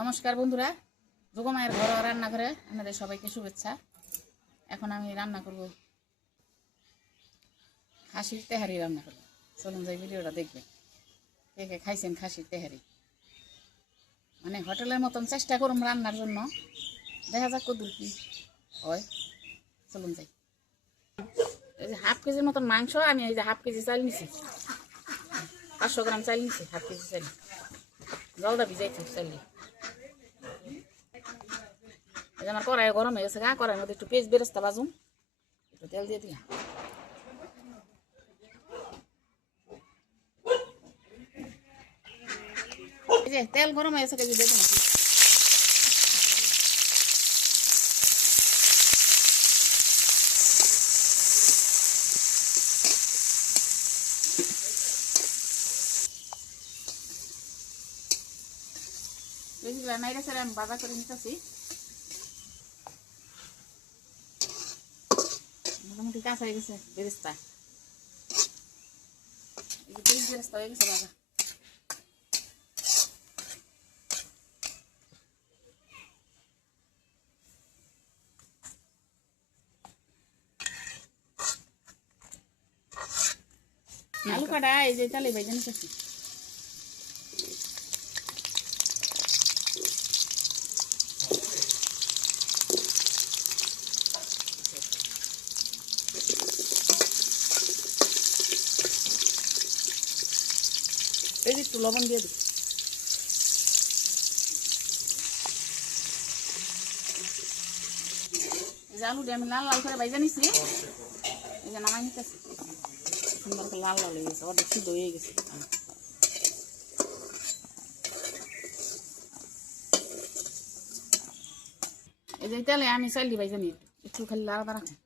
নমস্কার বন্ধুরা, যোগমায়ের ঘরোয়া রান্নাঘরে আপনাদের সবাইকে শুভেচ্ছা। এখন আমি রান্না করব খাসির তেহারি রান্না করব। চলুন যাই ভিডিওটা দেখবেন। কে কে খাইছেন খাসির তেহারি? মানে হোটেলের মতন চেষ্টা করুন রান্নার জন্য, দেখা যাক কদূর কি হয়। চলুন যাই। এই যে হাফ কেজির মতন মাংস, আমি এই যে হাফ কেজি চাল নিছি, 500 গ্রাম চাল নিছি, হাফ কেজি চাল। জলটা ভিজাইছি চাল। আমার কড়াই গরম হয়ে গেছে, কড়াইয়ের মধ্যে একটু পেঁয়াজ বেরেস্তা বাজুম, একটু তেল দিয়ে দিলাম। এই যে তেল গরম হয়ে গেছে, কেজি দিয়ে দিলাম। পেঁয়াজগুলো নাইড়ে ছেড়ে আমি বাজা করে নিতেছি। মোটামুটি কাঁচা হয়ে গেছে বেরেস্তা, পেঁয়াজ বেরেস্তা হয়ে গেছে বাজা। আলু কাটা এই যে তালে ভেজে নিতেছি। এই যে একটু লবণ দিয়ে দিই। এই যে আলু দিয়ে আমি লাল লাল করে ভেজে নিছি, এই যে নামাই নিতেছি। সুন্দর করে লাল লাল হয়ে গেছে, অর্ধেক সিদ্ধ হয়ে গেছে। এই যে তেলে আমি চাইলি ভেজে নিই, একটু খালি লাড়া রাখুন।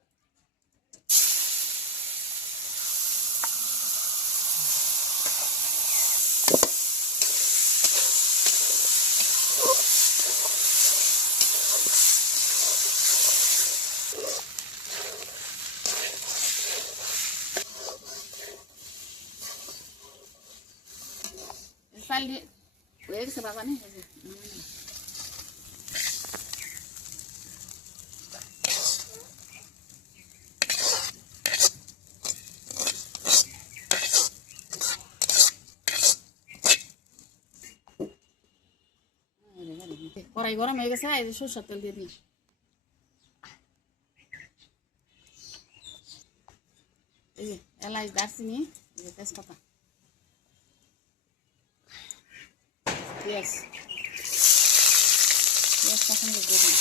চাল দিয়ে হয়ে গেছে বাবা নেই। কড়াই গরম হয়ে গেছে, এই যে সরষের তেল দিয়ে দিই। এই যে এলাচ, দারচিনি, এই যে তেজপাতা, পেঁয়াজটা সঙ্গে দিয়ে দিই।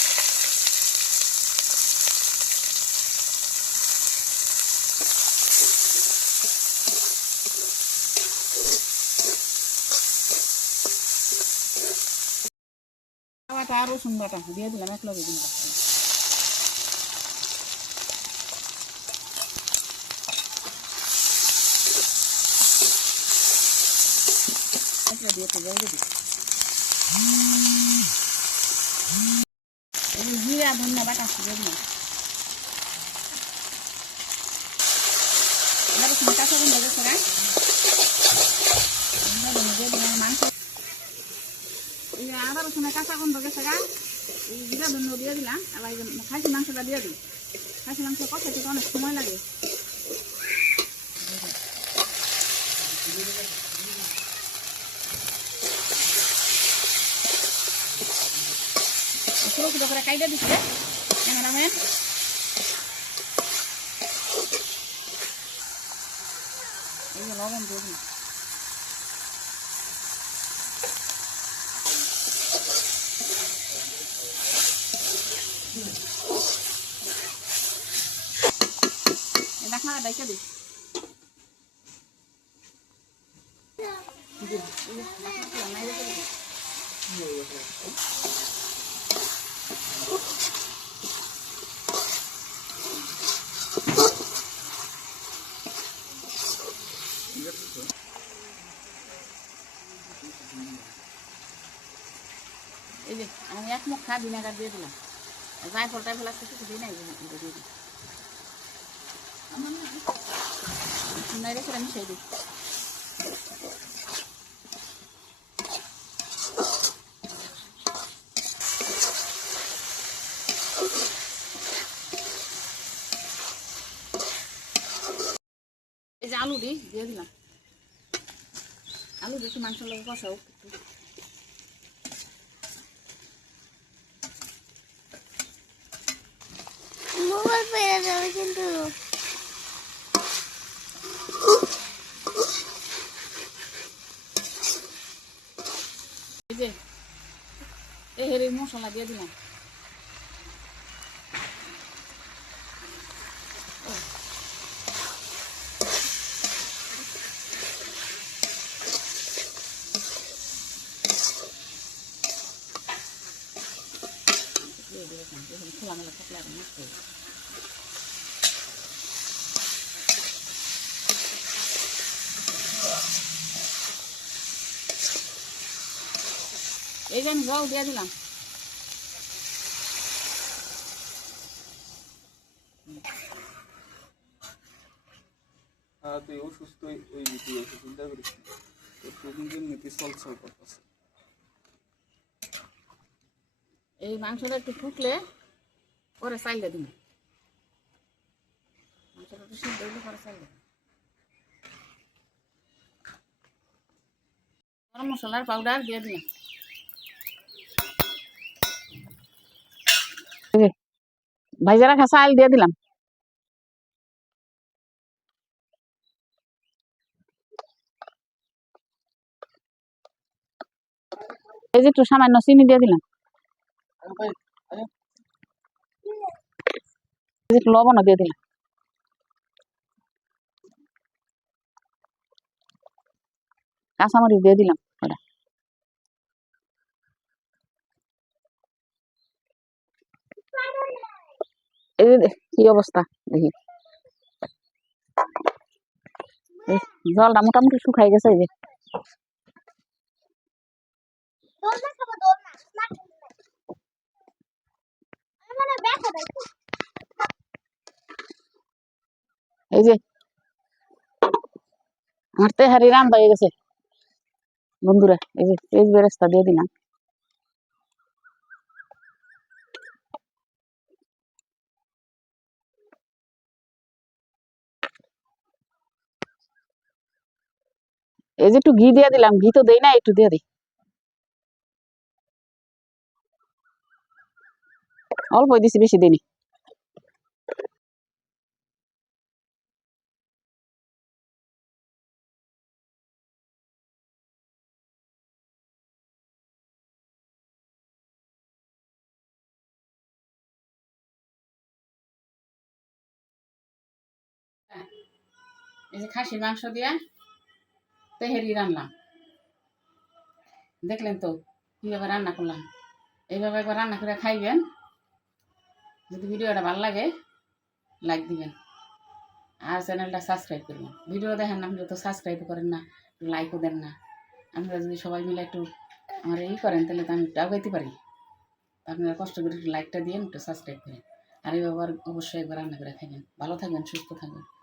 আটা আর রসুন বাটা দিয়ে দিলাম এক লগে দিন। দিয়ে তো জল দিই। জিরা ধনিয়া বাটা দিয়ে দিলাম। এবার কাঁচা গন্ধ গেছে গায়ে দিয়ে দিলাম মাংস। এই যে আদা রসুনের কাঁচা গন্ধ গেছে গা, এই জিরা ধনিয়া দিয়ে দিলাম। এবার এই যে খাসি মাংসটা দিয়ে দিই। খাসি মাংস কষাতে অনেক সময় লাগে। ছোটো ছোটো করে কাইটা দিচ্ছে ক্যামেরাম্যান। এই যে লবণ দিয়ে দিই। দেখা ডাইকা দিই। এই যে আমি এক মুখ ভিনেগার দিয়ে দিলাম, জায়ফল টাইফল আসতে কিছু দিই নাই, দিয়ে দিই। রেখে মিশাই দিই। আলু দিয়ে দিলাম। আলু দিয়ে একটু মাংস লাগে কষাও একটু। মোবাইল পেয়ে যাবে কিন্তু। এই যে তেহারির মশলা দিয়ে দিলাম। খোলামেলা থাকলে আর নষ্ট হয়ে যায়। এই যে আমি জল দিয়ে দিলাম। তুই অসুস্থ ওই তুই ওষুধ চিন্তা করিস না, তোর প্রতিদিন এমনিতে চলচল করতেছে। এই মাংসটা একটু ফুটলে পরে চাইলে দিন, মাংসটা একটু সিদ্ধ হলে পরে চাইলে দিন। গরম মশলার পাউডার দিয়ে দিলাম। ভাইজা রাখা চাল দিয়ে দিলাম। এই যে একটু সামান্য চিনি দিয়ে দিলাম। এই যে একটু লবণও দিয়ে দিলাম। কাঁচামরিচ দিয়ে দিলাম। এই যে কি অবস্থা দেখি, জলটা মোটামুটি শুকাই গেছে। এই যে এই যে আমার তেহারি রান্না হয়ে গেছে বন্ধুরা। এই যে পেঁয়াজ বেরেস্তা দিয়ে দিলাম। এই যে একটু ঘি দিয়ে দিলাম, ঘি তো দেই না, একটু দিয়ে দিই, অল্প দিছি, বেশি দিইনি। এই যে খাসির মাংস দিয়া তেহারি রান্নাম, দেখলেন তো কিভাবে রান্না করলাম। এইভাবে একবার রান্না করে খাইবেন। যদি ভিডিওটা ভালো লাগে লাইক দিবেন আর চ্যানেলটা সাবস্ক্রাইব করবেন। ভিডিও দেখেন না, আপনারা তো সাবস্ক্রাইব করেন না, লাইকও দেন না। আপনারা যদি সবাই মিলে একটু আমার এই করেন তাহলে তো আমি একটু আগাইতে পারি। আপনারা কষ্ট করে একটু লাইকটা দিয়ে একটু সাবস্ক্রাইব করেন। আর এইভাবে অবশ্যই একবার রান্না করে খাইবেন। ভালো থাকবেন, সুস্থ থাকবেন।